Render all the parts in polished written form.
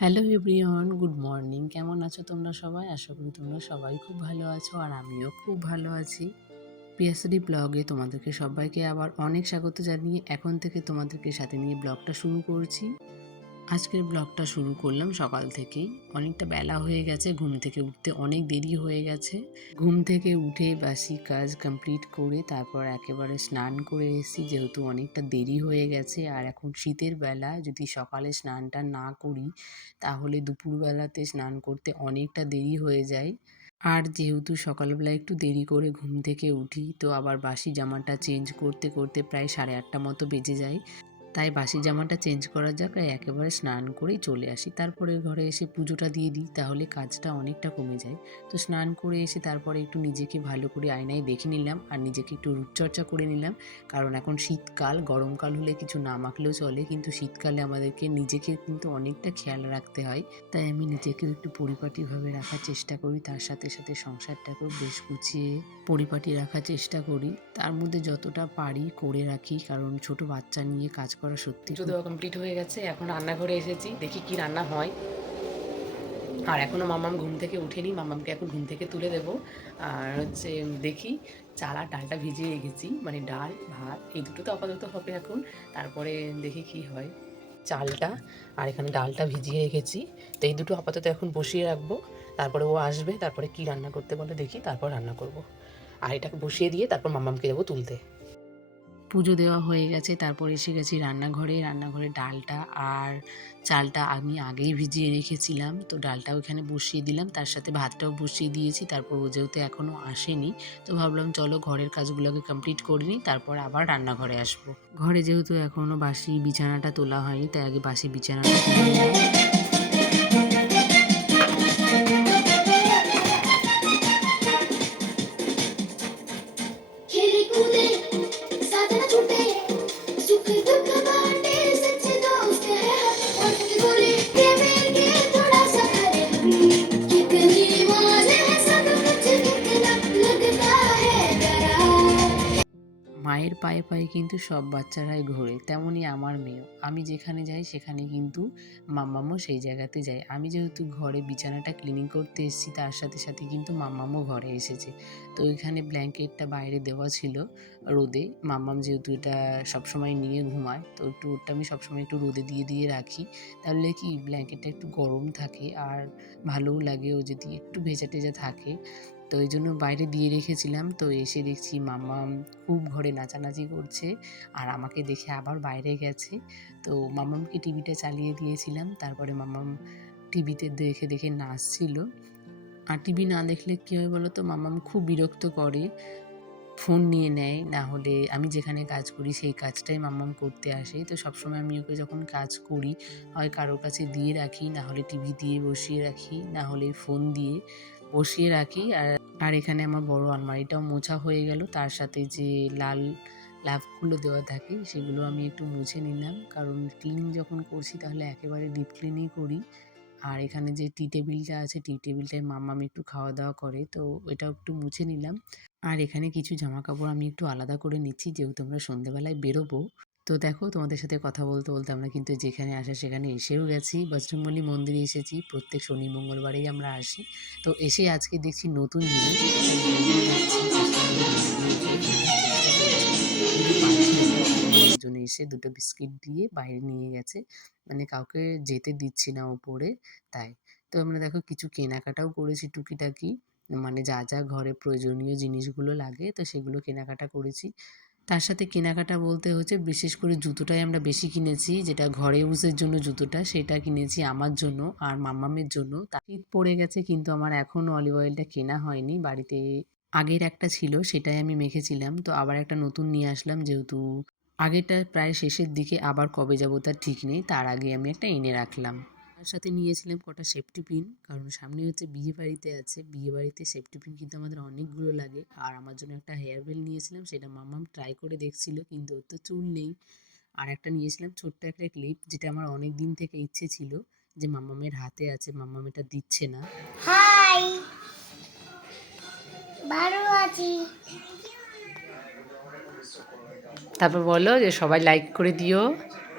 Hello everyone, good morning. কেমন আছো তোমরা সবাই? আশা করি তোমরা সবাই খুব ভালো আছো আর আমিও খুব ভালো আছি। পিয়াসরি ব্লগে তোমাদেরকে সবাইকে আবার অনেক স্বাগত জানিয়ে এখন থেকে তোমাদেরকে সাথে নিয়ে ব্লগটা শুরু করছি। আজকের ব্লগটা শুরু করলাম সকাল থেকেই। অনেকটা বেলা হয়ে গেছে, ঘুম থেকে উঠতে অনেক দেরি হয়ে গেছে। ঘুম থেকে উঠে বাসি কাজ কমপ্লিট করে তারপর একেবারে স্নান করে এসেছি, যেহেতু অনেকটা দেরি হয়ে গেছে। আর এখন শীতের বেলা, যদি সকালে স্নানটা না করি তাহলে দুপুরবেলাতে স্নান করতে অনেকটা দেরি হয়ে যায়। আর যেহেতু সকালবেলা একটু দেরি করে ঘুম থেকে উঠি, তো আবার বাসি জামাটা চেঞ্জ করতে করতে প্রায় 8:30 মতো বেজে যায়। তাই বাসি জামাটা চেঞ্জ করার জায়গায় একেবারে স্নান করেই চলে আসি। তারপরে ঘরে এসে পুজোটা দিয়ে দিই, তাহলে কাজটা অনেকটা কমে যায়। তো স্নান করে এসে তারপরে একটু নিজেকে ভালো করে আয়নায় দেখে নিলাম আর নিজেকে একটু রূপচর্চা করে নিলাম। কারণ এখন শীতকাল, গরমকাল হলে কিছু না মাখলেও চলে, কিন্তু শীতকালে আমাদেরকে নিজেকে কিন্তু অনেকটা খেয়াল রাখতে হয়। তাই আমি নিজেকেও একটু পরিপাটিভাবে রাখার চেষ্টা করি, তার সাথে সাথে সংসারটাকেও বেশ গুছিয়ে পরিপাটি রাখার চেষ্টা করি। তার মধ্যে যতটা পারি করে রাখি, কারণ ছোট বাচ্চা নিয়ে কাজ করা সত্যি। পুজো দেওয়া কমপ্লিট হয়ে গেছে, এখন রান্নাঘরে এসেছি, দেখি কি রান্না হয়। আর এখনও মাম্মাম ঘুম থেকে উঠেনি, মাম্মামকে এখন ঘুম থেকে তুলে দেবো। আর দেখি, চাল আর ডালটা ভিজিয়ে রেখেছি, মানে ডাল ভাত এই দুটো তো আপাতত হবে এখন। তারপরে দেখি কি হয়। চালটা আর এখানে ডালটা ভিজিয়ে রেখেছি, তো এই দুটো আপাতত এখন বসিয়ে রাখবো। তারপরে ও আসবে, তারপরে কি রান্না করতে বলে দেখি, তারপর রান্না করব। আর এটাকে বসিয়ে দিয়ে তারপর মাম্মামকে দেবো তুলতে। পুজো দেওয়া হয়ে গেছে, তারপর এসে গেছি রান্নাঘরে। রান্নাঘরে ডালটা আর চালটা আমি আগেই ভিজিয়ে রেখেছিলাম, তো ডালটাও এখানে বসিয়ে দিলাম, তার সাথে ভাতটাও বসিয়ে দিয়েছি। তারপর ও যেহেতু এখনও আসেনি, তো ভাবলাম চলো ঘরের কাজগুলোকে কমপ্লিট করে নিই, তারপর আবার রান্নাঘরে আসবো। ঘরে যেহেতু এখনও বাসি বিছানাটা তোলা হয়নি, তাই আগে বাসি বিছানাটা তুলে নিলাম। खेले कूदे साथ न छूटे सुख दुख बांटे सच्चे दोस्त है हम और बोले के मेरे थोड़ा सा करे कितनी मौज है सब कुछ कितना लगता है डरा। মায়ের পায়ে পায়ে কিন্তু সব বাচ্চারাই ঘোরে, তেমনই আমার মেয়েও। আমি যেখানে যাই সেখানে কিন্তু মাম্মামও সেই জায়গাতে যায়। আমি যেহেতু ঘরে বিছানাটা ক্লিনিং করতে এসেছি, তার সাথে সাথে কিন্তু মাম্মামও ঘরে এসেছে। তো এখানে ব্ল্যাঙ্কেটটা বাইরে দেওয়া ছিল রোদে। মাম্মাম যেহেতু এটা সবসময় নিয়ে ঘুমায়, তো একটু ওটা আমি সবসময় একটু রোদে দিয়ে দিয়ে রাখি। তাহলে কি ব্ল্যাঙ্কেটটা একটু গরম থাকে আর ভালোও লাগে, ও যদি একটু ভেজা টেজা থাকে। তো এই জন্য বাইরে দিয়ে রেখেছিলাম। তো এসে দেখছি মাম্মাম খুব ঘরে নাচানাচি করছে আর আমাকে দেখে আবার বাইরে গেছে। তো মাম্মামকে টিভিটা চালিয়ে দিয়েছিলাম, তারপরে মাম্মাম টিভিতে দেখে দেখে নাচছিল। আর টিভি না দেখলে কী হয় বলো তো, মাম্মাম খুব বিরক্ত করে, ফোন নিয়ে নেয়। না হলে আমি যেখানে কাজ করি সেই কাজটাই মাম্মাম করতে আসে। তো সবসময় আমি ওকে যখন কাজ করি, হয় কারোর কাছে দিয়ে রাখি, না হলে টিভি দিয়ে বসিয়ে রাখি, না হলে ফোন দিয়ে বসিয়ে রাখি। আর এখানে আমার বড় আলমারিটাও মোছা হয়ে গেল, তার সাথে যে লাল লাভগুলো দেওয়া থাকে সেগুলো আমি একটু মুছে নিলাম, কারণ ক্লিনিং যখন করছি তাহলে একেবারে ডিপ ক্লিনই করি। আর এখানে যে টি টেবিলটা আছে, টি টেবিলটায় মাম্মাম একটু খাওয়া দাওয়া করে, তো এটাও একটু মুছে নিলাম। আর এখানে কিছু জামাকাপড় আমি একটু আলাদা করে নিচ্ছি, যেহেতু আমরা সন্ধ্যেবেলায় বেরোবো। তো দেখো, তোমাদের সাথে কথা বলতে বলতে আমরা কিন্তু যেখানে আসা সেখানে এসেও গেছি। বজরংবলী মন্দিরে এসেছি, প্রত্যেক শনি মঙ্গলবারেই আমরা আসি। তো এসে আজকে দেখছি নতুন জিনিস, জন্য এসে দুটো বিস্কিট দিয়ে বাইরে নিয়ে গেছে, মানে কাউকে যেতে দিচ্ছি না ওপরে, তাই। তো আমরা দেখো কিছু কেনাকাটাও করেছি টুকিটাকি, মানে যা যা ঘরে প্রয়োজনীয় জিনিসগুলো লাগে, তো সেগুলো কেনাকাটা করেছি। তার সাথে কেনাকাটা বলতে হচ্ছে বিশেষ করে জুতোটাই আমরা বেশি কিনেছি, যেটা ঘরে ইউজের জন্য জুতোটা সেটা কিনেছি আমার জন্য আর মাম্মামের জন্য। শীত পড়ে গেছে কিন্তু আমার এখনও অলিভ অয়েলটা কেনা হয়নি বাড়িতে। আগের একটা ছিল সেটাই আমি মেখেছিলাম, তো আবার একটা নতুন নিয়ে আসলাম, যেহেতু আগেরটা প্রায় শেষের দিকে, আবার কবে যাবো তার ঠিক নেই, তার আগে আমি একটা এনে রাখলাম। তার সাথে নিয়েছিলাম কটা সেফটি পিন, কারণ সামনে হচ্ছে বিয়ে বাড়িতে আছে, বিয়ে বাড়িতে সেফটি পিন কিন্তু আমাদের অনেকগুলো লাগে। আর আমার জন্য একটা হেয়ার বেল নিয়েছিলাম, সেটা মাম্মাম ট্রাই করে দেখছিল, কিন্তু ওর তো চুল নেই। আর একটা নিয়েছিলাম ছোট্ট একটা ক্লিপ, যেটা আমার অনেক দিন থেকে ইচ্ছে ছিল যে মাম্মামের হাতে আছে, মাম্মাম এটা দিচ্ছে না। হাই, ভালো আছি। তারপর বলো যে সবাই লাইক করে দিও,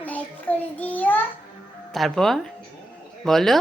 লাইক করে দিও। তারপর বলো।